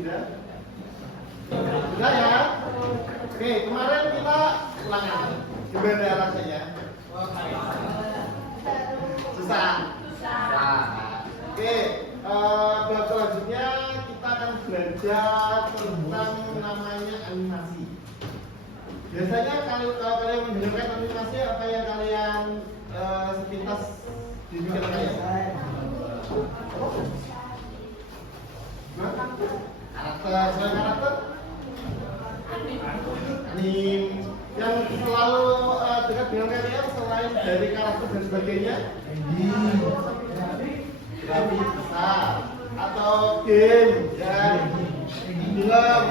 pindah? Sudah ya? Oke, kemarin kita ulangan. Gimana rasanya? Susah. Oke, bab selanjutnya kita akan belajar tentang namanya animasi. Biasanya kalau kalian mendengarkan animasi, apa yang kalian sepintas di pikiran kalian? Karakter, selain karakter? Anim. Yang selalu dekat dengan kalian selain dari karakter dan sebagainya? Grafis besar atau game dan film.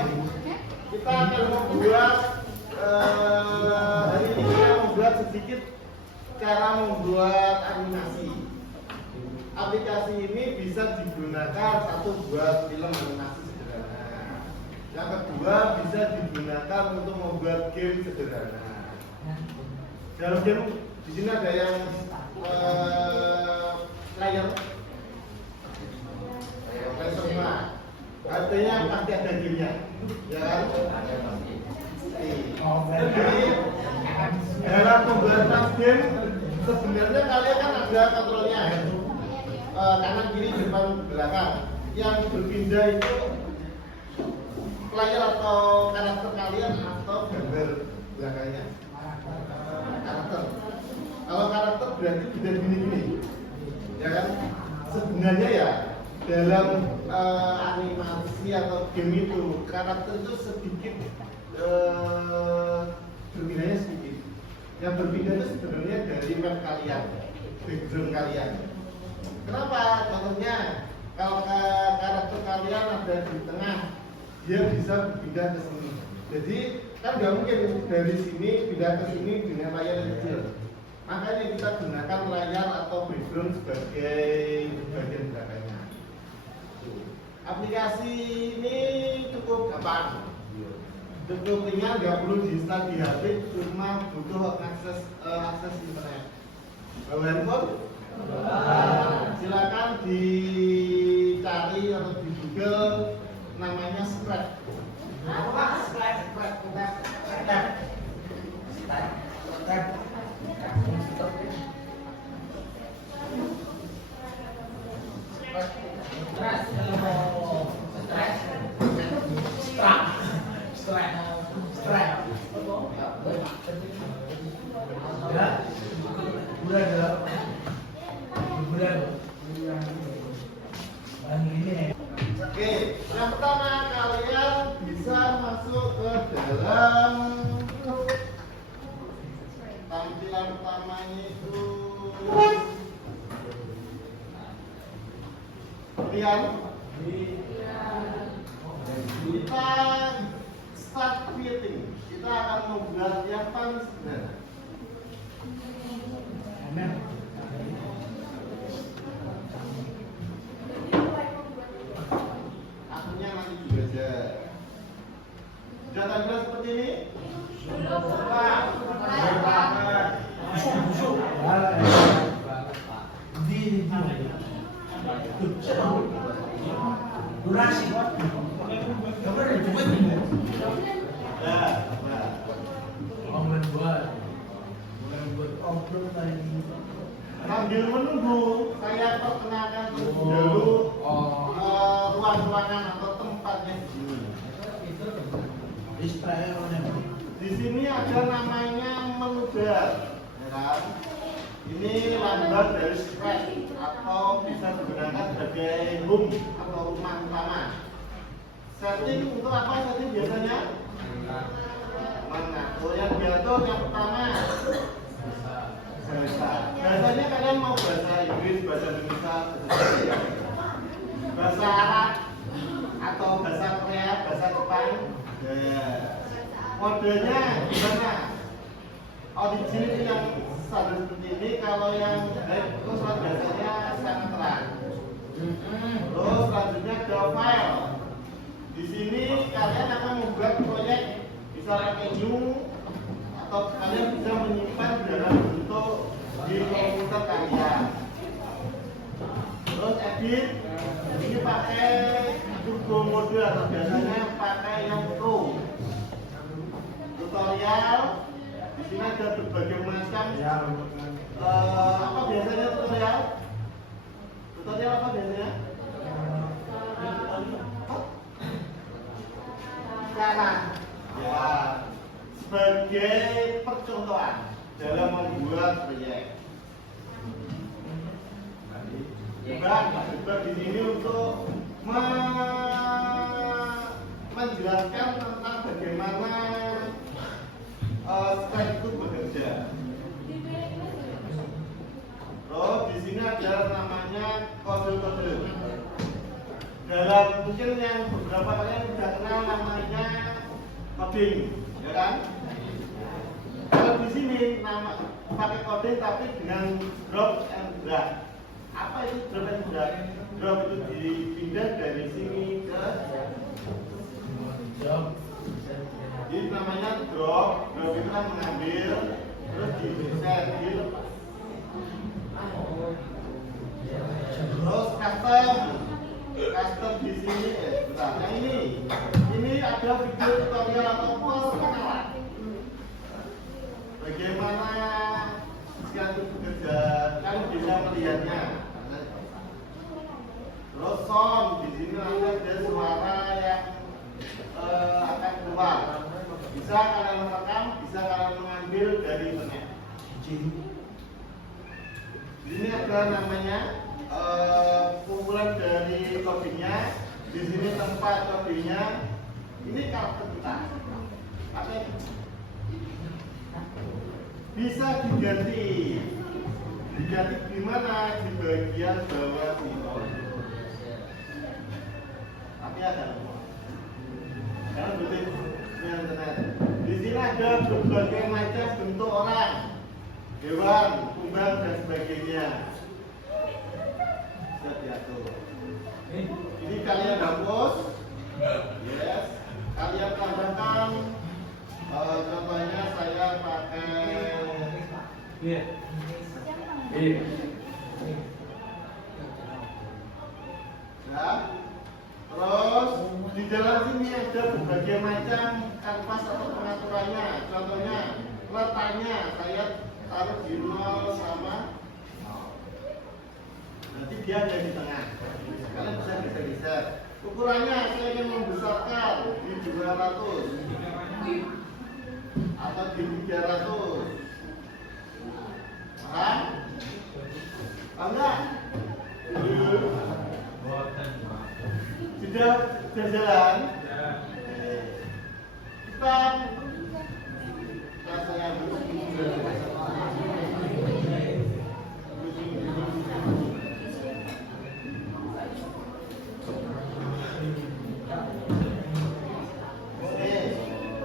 Kita akan membuat hari ini kita membuat sedikit cara membuat animasi. Aplikasi ini bisa digunakan satu buat film animasi sederhana. Yang kedua bisa digunakan untuk membuat game sederhana. Dalam game di sini ada yang player semua. Artinya pasti ada gamenya, ya kan? Jadi dalam pembuatan game sebenarnya kalian kan ada kontrolnya, kanan kiri depan belakang. Yang berpindah itu player atau karakter kalian atau gambar belakangnya. Karakter. Kalau karakter berarti tidak gini-gini, ya kan? Sebenarnya ya dalam animasi atau game itu karakter itu sedikit berbedanya sedikit. Yang berbeda itu sebenarnya dari map kalian, background kalian. Kenapa? Contohnya kalau karakter kalian ada di tengah, dia bisa berpindah ke sini. Jadi kan nggak mungkin dari sini pindah ke sini dengan layar yang kecil. Makanya kita gunakan layar atau background sebagai bagian belakangnya. Aplikasi ini cukup gampang, cukup ringan, nggak perlu diinstal di HP, cuma butuh akses internet. Bawa handphone? Silakan dicari atau di Google, namanya Scratch. Oke, yang pertama kalian bisa masuk ke dalam tampilan utamanya itu lihat kita start creating. Kita akan membuat yang paling sederhana. Akhirnya nanti juga aja. Sudah tampilan seperti ini? Sudah. Durasi kamu ada coba tidak? Buat obrol tadi sambil menunggu saya perkenalkan dulu ruang-ruangan atau tempatnya di sini. Di sini ada namanya menu bar, ya kan? Ini lambang dari Scratch atau bisa digunakan sebagai home atau rumah utama. Setting untuk apa setting biasanya? Mengatur yang diatur yang pertama bahasa. Bahasanya kalian mau bahasa Inggris, bahasa Indonesia, bahasa Arab atau bahasa Korea, bahasa Jepang. Modenya gimana? Origin itu yang standar seperti ini. Kalau yang terus bahasanya sangat terang. Terus selanjutnya ke file. Di sini kalian akan membuat proyek, bisa pakai new atau kalian bisa menyimpan dalam bentuk di komputer kalian. Terus edit, ini pakai turbo mode atau biasanya pakai yang pro. Tutorial di sini ada berbagai macam. Apa biasanya tutorial? Tutorial apa biasanya? Cara. Ya, sebagai percontohan dalam membuat proyek. Coba di sini untuk menjelaskan tentang bagaimana strike itu bekerja. Terus di sini ada namanya kode-kode. Dalam mungkin yang beberapa kalian sudah kenal namanya coding, ya kan? Kalau di sini nama pakai coding tapi dengan drop and drag. Apa itu drop and drag? Drop itu dipindah dari sini ke jadi namanya drop. Drop itu kan mengambil terus digeser dilepas. Terus custom di sini bentar. Nah ini ada video tutorial atau perkenalan bagaimana itu bekerja, kalian bisa melihatnya. Terus sound di sini ada suara yang akan keluar. Bisa kalian rekam, bisa kalian mengambil dari internet. Ini ada namanya kumpulan dari codingnya. Di sini tempat codingnya. Ini karakter kita. Pakai bisa diganti di mana? Di bagian bawah sini. Tapi ada karena butuh internet. Di sini ada berbagai macam bentuk orang, hewan, kumbang dan sebagainya. Bisa diatur. Ini kalian hapus, yes. Kalian tambahkan. Contohnya saya pakai ya. Terus di dalam sini ada berbagai macam kanvas atau pengaturannya. Contohnya letaknya saya taruh di 0 sama 0. Nanti dia ada di tengah. Kalian bisa geser-geser. Ukurannya saya ingin membesarkan di 200 atau di 300. Paham? Enggak? Sudah jalan? Kita rasanya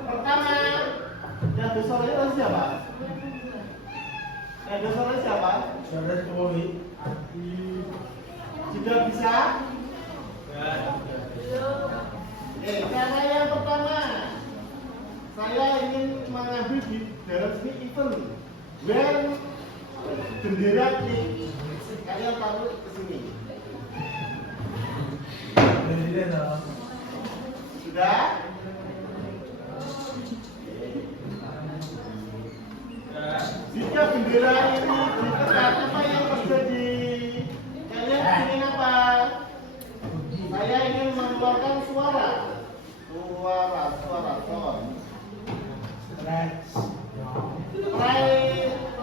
pertama yang besarnya siapa? Yang besarnya siapa? Saudara Jokowi. Sudah bisa? Cara yang pertama, saya ingin mengambil di dalam sini event. When bendera klik, kalian taruh ke sini. Sudah? Jika bendera ini ditekan, apa yang terjadi? Kalian ingin apa? Saya ingin mengeluarkan suara sound.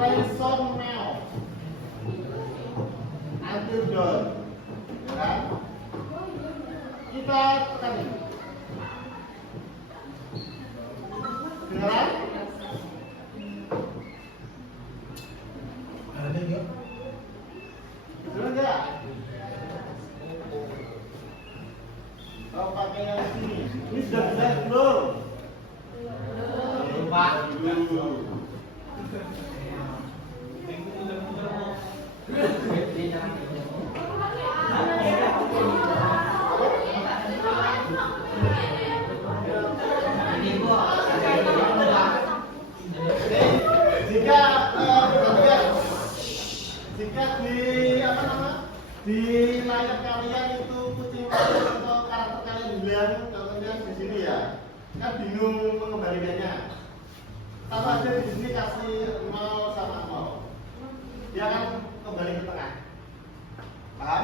Play sound now. Until done. Ya. Kita tekan ini. Kedengaran? Ada enggak? Sudah enggak? Kalau pakai yang sini, ini sudah bisa belum? Lupa dulu. Jika di layar kalian itu kucing atau karakter kalian contohnya di sini ya, kan bingung mengembalikannya. Sama aja di sini kasih 0 sama 0, dia akan kembali ke tengah. Paham?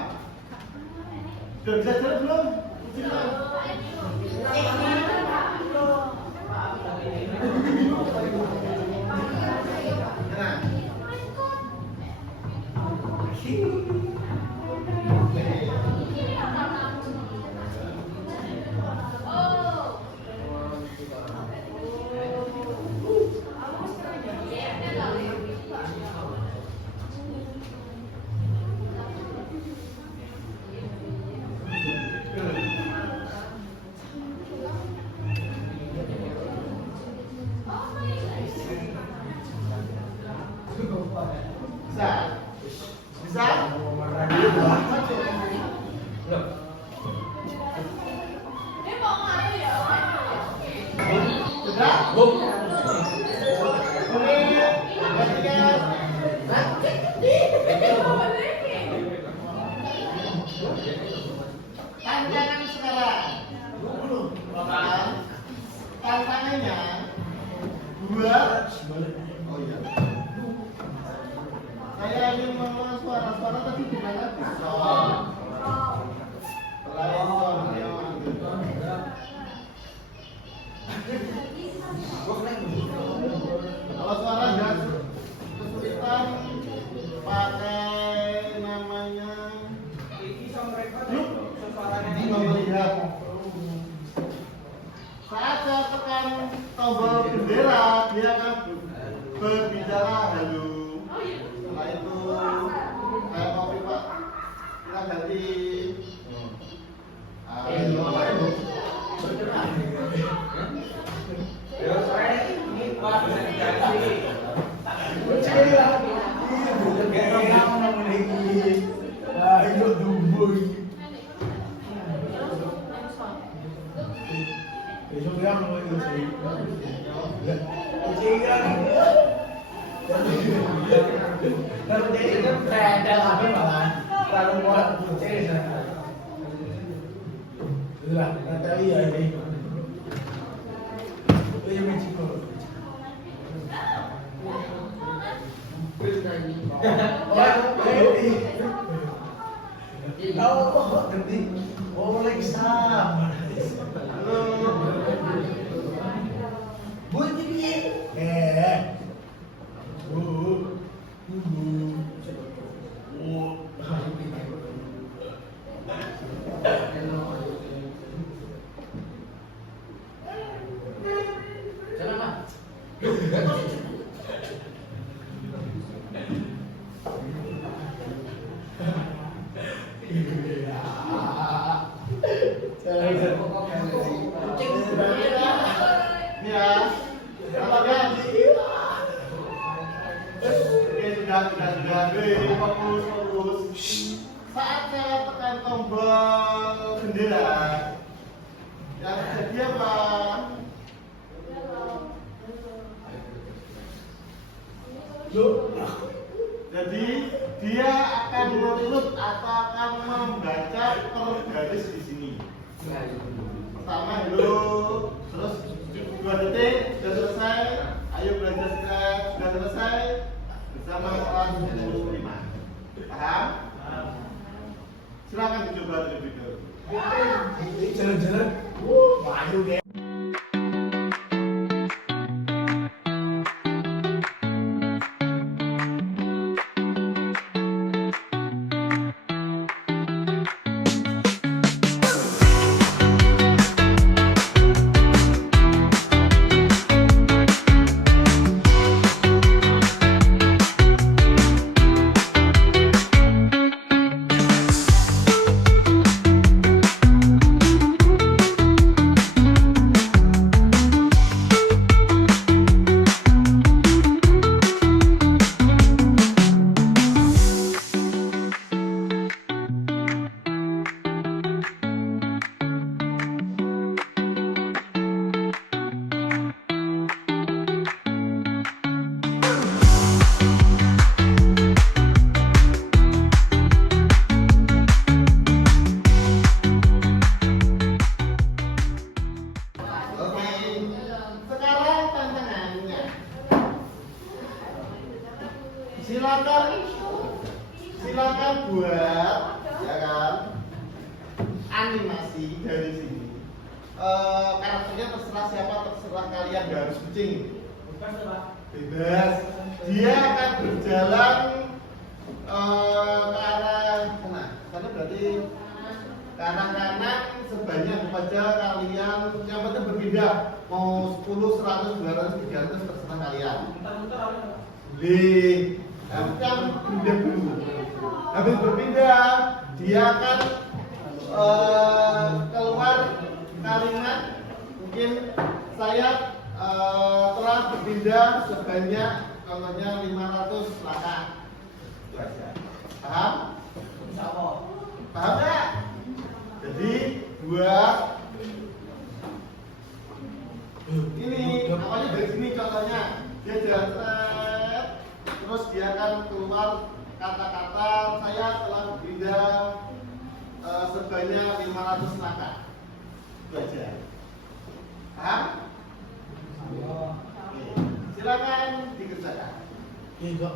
Sudah bisa jalan belum? Uji belum? Nah. Bisa? Bisa? Sudah? Tantangan sekarang. Tantangannya 2. Oh iya. Saya ingin mengulang suara-suara tadi di mana? Kalau suara nggak kesulitan pakai namanya untuk melihat. Saat saya tekan tombol bendera, dia akan berbicara halo. Setelah itu kayak kopi Pak, kita ganti. Fokus. Saat saya tekan tombol bendera, yang terjadi apa? Jadi dia akan merunut atau akan membaca per garis di sini. Pertama hello, terus 2 detik sudah selesai. Ayo belajar sudah selesai bersama kelas 25. Paham? Silakan dicoba terlebih dahulu. Jalan-jalan. Ayo deh. silakan buat, ya kan, animasi dari sini. Karakternya terserah siapa, terserah kalian, nggak harus kucing. Bebas. Dia akan berjalan ke arah sana. Sana berarti ke arah kanan sebanyak saja kalian. Yang penting berpindah. Mau 10, 100, 200, 300 terserah kalian. Boleh. Yang berpindah dulu. Habis berpindah, dia akan keluar kalimat. Mungkin saya telah berpindah sebanyak contohnya 500 langkah. Itu aja. Paham? Paham nggak? Jadi buat ini namanya dari sini contohnya dia jalan set, terus dia akan keluar kata-kata saya telah berpindah sebanyak 500 langkah. Itu aja. Paham? Oke. Silakan dikerjakan. Iya.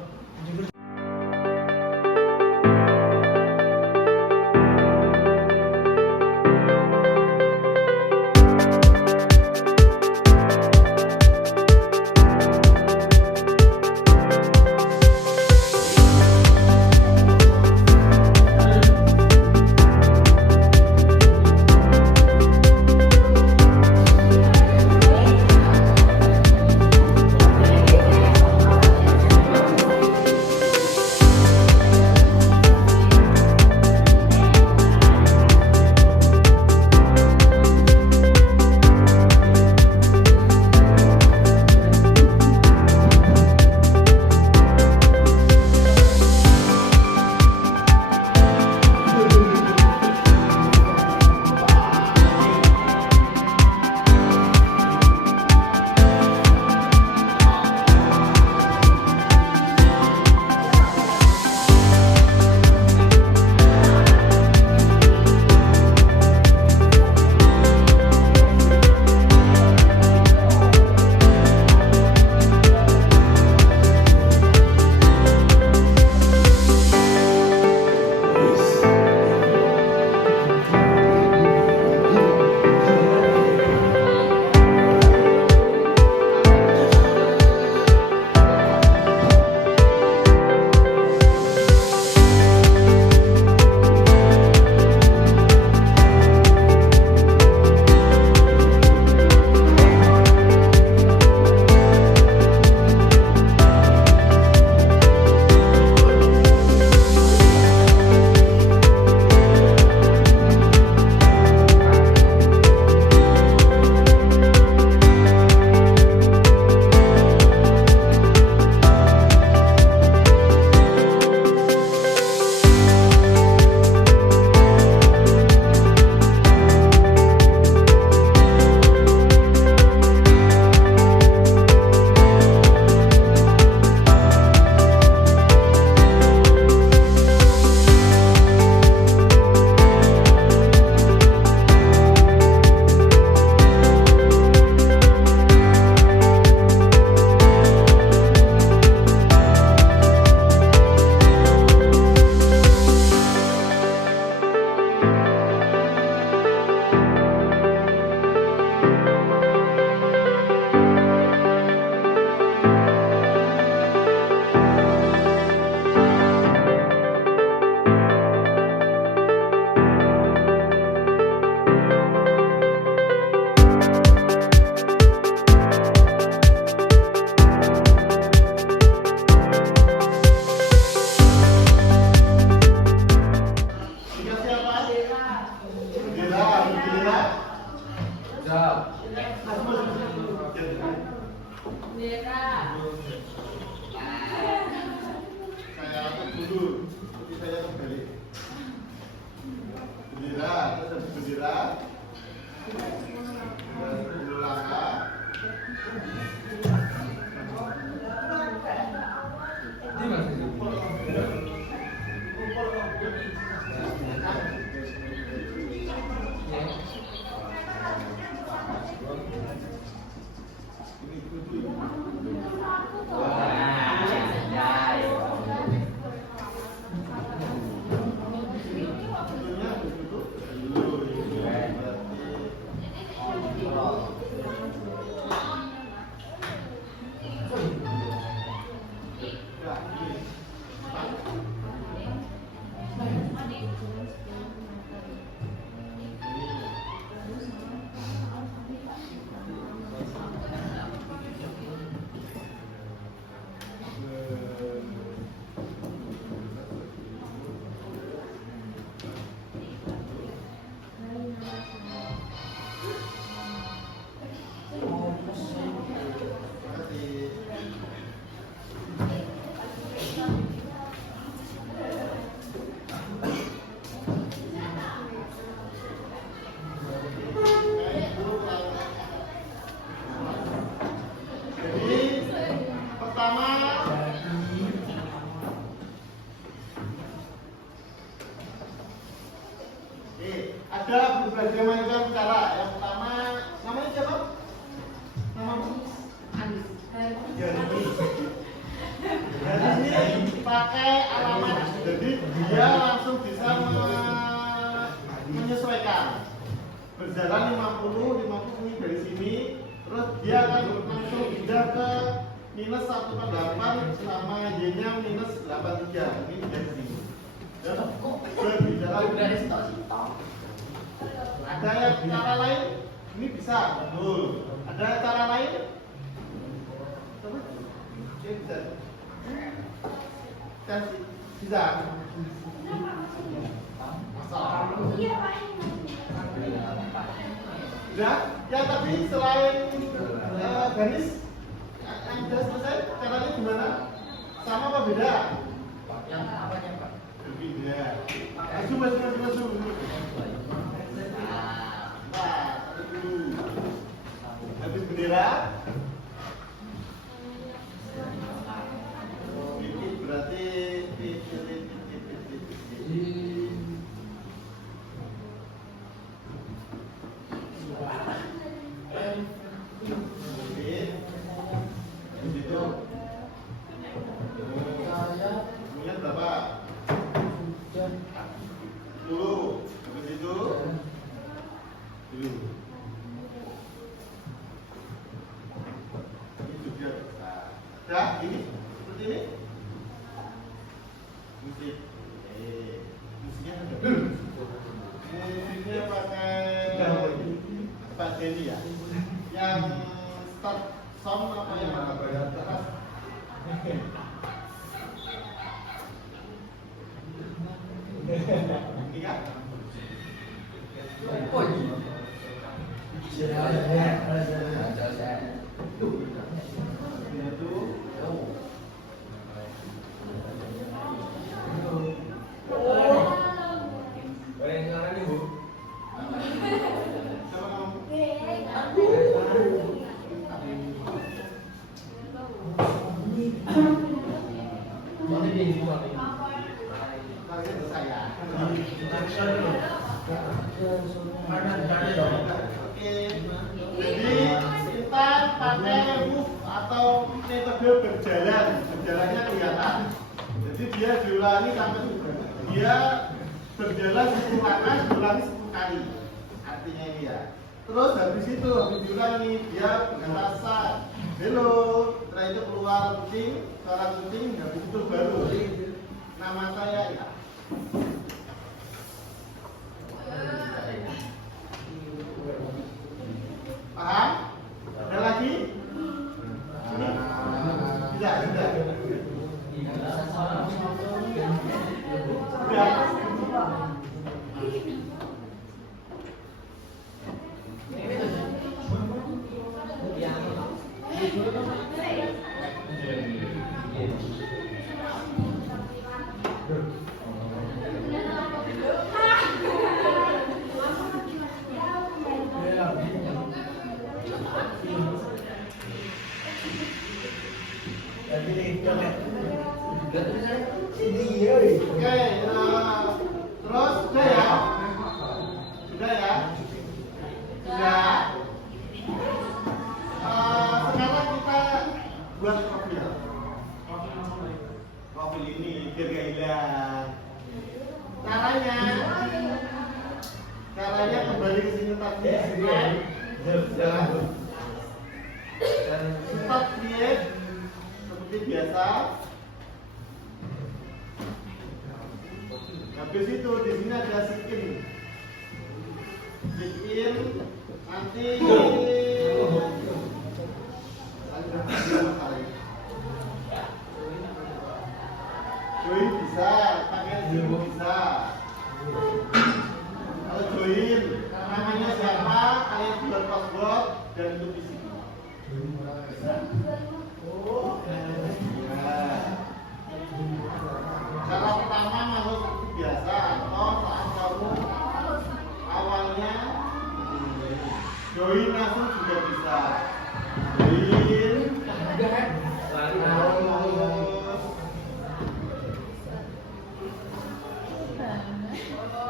Wah, Ada berbagai macam cara. Yang pertama, namanya siapa? Namamu? Andi. Jadi ini pakai alamat. Jadi dia langsung bisa menyesuaikan. Berjalan 50 ini dari sini, terus dia akan langsung pindah ke minus 1,8 selama y-nya minus 83. Ini dari sini. Dan berbicara dari ada yang cara lain? Ini bisa, betul. Ada cara lain? Coba. Bisa. Bisa. Sudah? Ya tapi selain garis yang sudah selesai, caranya gimana? Sama apa beda? Yang apanya Pak? Berbeda. Maju. Satu dulu. Habis bendera. Titik berarti titik. Kemudian berapa? 10. Habis itu dulu. Ini juga bisa. Dah, ini seperti ini. Musik. Musiknya ada. Musiknya pakai Pak Denny ya. Yang start sound apa yang atas? Ini kan? Kita pakai move atau metode berjalannya kelihatan. Jadi dia diulangi sampai dia berjalan 10 langkah, diulangi 10 kali. Artinya ini ya. Terus habis diulangi dia ngerasa belok, setelah itu keluar kucing, suara kucing, habis itu baru nama saya ya. Paham? Ada lagi? Ini? Tidak. Oke, terus sudah ya? Sudah. Sekarang kita buat profil ini biar gak hilang. Caranya kembali ke sini tadi. biasa. Habis itu di sini ada sikin. Sikin nanti join bisa, pakai siku bisa. Kalau join namanya siapa, kalian buat password dan itu di sini. Cara pertama masuk seperti biasa, saat kamu awalnya join langsung juga bisa. Join,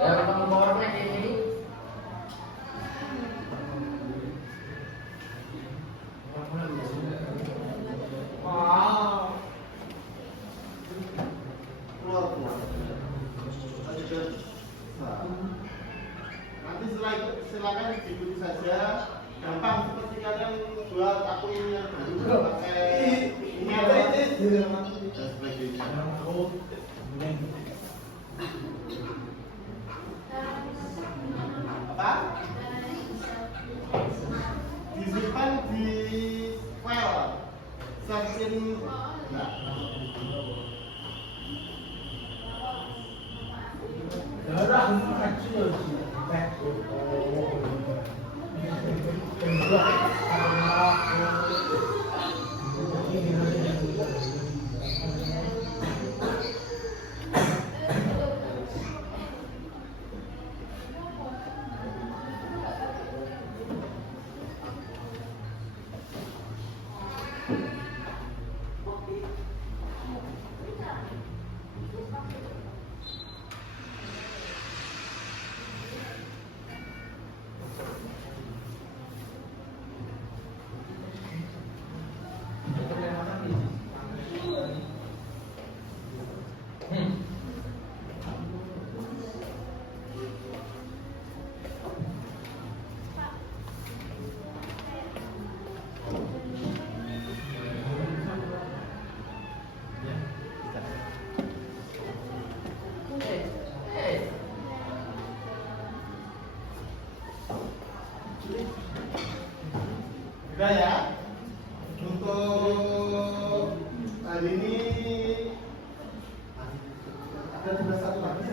Ya, memang nomornya kayak gini. keluar. Nanti silakan diikuti saja. Gampang seperti kalian buat akun yang baru pakai email dan sebagainya. Apa? Disimpan di file. Searching enggak. darah kecil sih. Sudah ya. Untuk hari ini ada tugas satu lagi.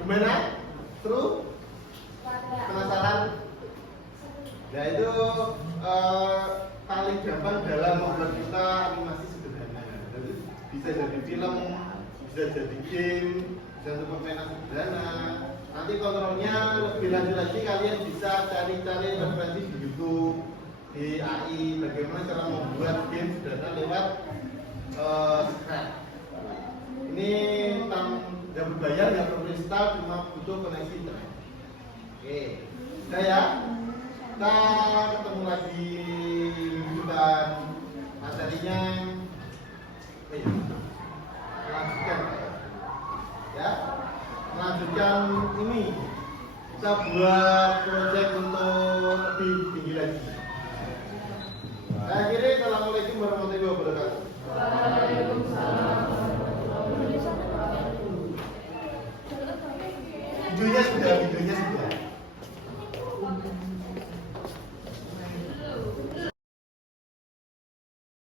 Gimana? True? Penasaran? Ya itu paling gampang dalam membuat kita animasi sederhana. Jadi bisa jadi film, bisa jadi game, bisa untuk permainan sederhana. Nanti kontrolnya lebih lanjut lagi kalian bisa cari-cari referensi di YouTube, di AI, bagaimana cara membuat game sederhana lewat Scratch. Ini nggak berbayar, nggak perlu install, cuma butuh koneksi internet. Oke, udah ya. Kita ketemu lagi minggu depan. Materinya, melanjutkan, ya. Melanjutkan ini. Kita buat project untuk lebih tinggi lagi. Saya akhiri, assalamualaikum warahmatullahi wabarakatuh. Videonya sudah.